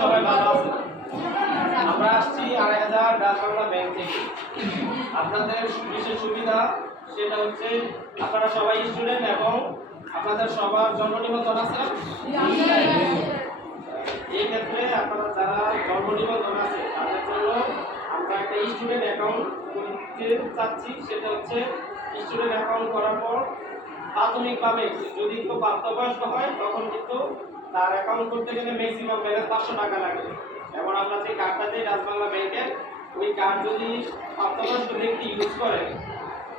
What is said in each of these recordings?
সবাই ভালো আমরা আসছি আড়াই হাজার আপনাদের সুবিধা সেটা হচ্ছে আপনারা সবাই স্টুডেন্ট আপনাদের সবার আছে? আপনারা যারা আছে, তাদের জন্য আমরা একটা স্টুডেন্ট অ্যাকাউন্ট চাচ্ছি। সেটা হচ্ছে স্টুডেন্ট অ্যাকাউন্ট করার পর প্রাথমিকভাবে যদি কেউ প্রাপ্তবয়স্ক হয়, তখন কিন্তু তার অ্যাকাউন্ট করতে গেলে ম্যাক্সিমাম ব্যালেন্স পাঁচশো টাকা লাগে। এখন আপনার যে কার্ডটা দিই রাজবাংলা ব্যাংকে ওই কার্ড যদি প্রাপ্তবয়স্ক ব্যক্তি ইউজ করে,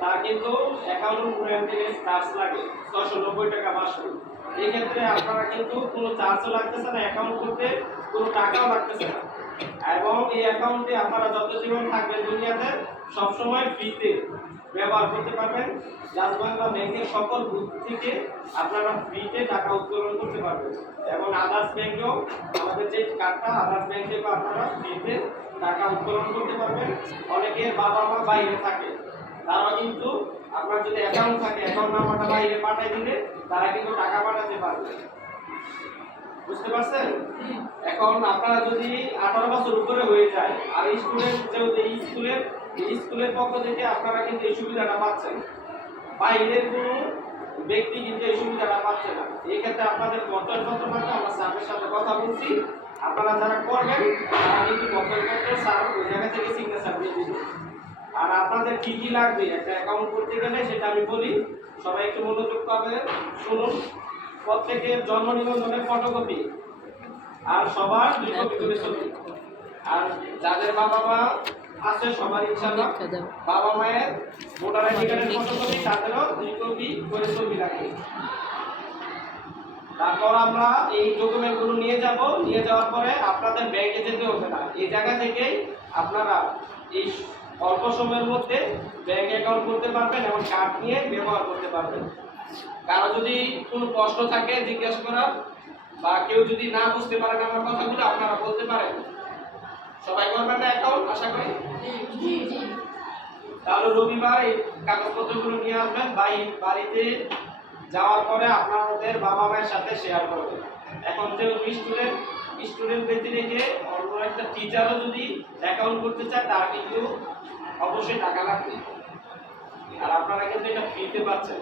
তার কিন্তু অ্যাকাউন্ট মেনটেন্স চার্জ লাগে ছশো নব্বই টাকা মাসে এক্ষেত্রে আপনারা কিন্তু কোনো চার্জও লাগতেছে না অ্যাকাউন্ট করতে কোনো টাকাও লাগতেছে না। এবং এই অ্যাকাউন্টে আপনারা যত জীবন থাকবেন দুনিয়াতে, সবসময় ফ্রিতে ব্যবহার করতে পারবেন। রাজবাংলা ব্যাংকের সকল বুথ থেকে আপনারা ফ্রিতে টাকা উত্তোলন করতে পারবেন। এবং আদার্স ব্যাংকেও আমাদের যে কার্ডটা আদার্স ব্যাংক থেকেও আপনারা ফ্রিতে টাকা উত্তোলন করতে পারবেন। অনেকের বাবা মা বাইরে থাকে তারা কিন্তু আপনার যদি অ্যাকাউন্ট থাকে, অ্যাকাউন্ট নাম্বারটা বাইরে পাঠিয়ে দিলে তারা কিন্তু টাকা পাঠাতে পারবে। বুঝতে পারছেন? এখন আপনারা যদি আঠারো বছর উপরে হয়ে যায়, আর স্টুডেন্ট যেহেতু এই স্কুলের এই স্কুলের পক্ষ থেকে আপনারা কিন্তু এই সুবিধাটা পাচ্ছেন। বাইরের কোনো ব্যক্তি কিন্তু এই সুবিধাটা পাচ্ছে না। এই ক্ষেত্রে আপনাদের পত্রপত্র মাত্র আমার স্যারের সাথে কথা বলছি। আপনারা যারা করবেন, তারা কিন্তু পত্রপত্র স্যার ওই জায়গা থেকে সিগনেচার দিয়ে দিবেন আর আপনাদের কি কি লাগবে, একটা অ্যাকাউন্ট করতে গেলে সেটা আমি বলি। সবাই একটু মনোযোগ পাবে শুনুন। প্রত্যেকের জন্ম নিবন্ধনের ফটোকপি। আর সবার দুই কপি করে ছবি। আর যাদের বাবা মা আছে সবার ইনশাআল্লাহ বাবা মায়ের ভোটার আইডি কার্ডের ফটোকপি তাদেরও দুই কপি করে ছবি লাগে। তারপর আমরা এই ডকুমেন্টগুলো নিয়ে যাব। নিয়ে যাওয়ার পরে আপনাদের ব্যাংকে যেতে হবে না। এই জায়গা থেকেই আপনারা এই অল্প সময়ের মধ্যে ব্যাংক অ্যাকাউন্ট করতে পারবেন এবং কার্ড নিয়ে ব্যবহার করতে পারবেন। কারও যদি কোনো প্রশ্ন থাকে জিজ্ঞেস করার বা কেউ যদি না বুঝতে পারেন আমার কথাগুলো আপনারা বলতে পারেন। সবাই করবেন না অ্যাকাউন্ট আশা করি। তাহলে রবিবার এই কাগজপত্রগুলো নিয়ে আসবেন। বাই বাড়িতে যাওয়ার পরে আপনাদের বাবা মায়ের সাথে শেয়ার করবেন। এখন যে স্টুডেন্ট স্টুডেন্ট ব্যক্তি রেখে অন্য একটা টিচারও যদি অ্যাকাউন্ট করতে চায় তার কিন্তু অবশ্যই টাকা লাগবে। আর আপনারা কিন্তু এটা ফ্রিতে পাচ্ছেন।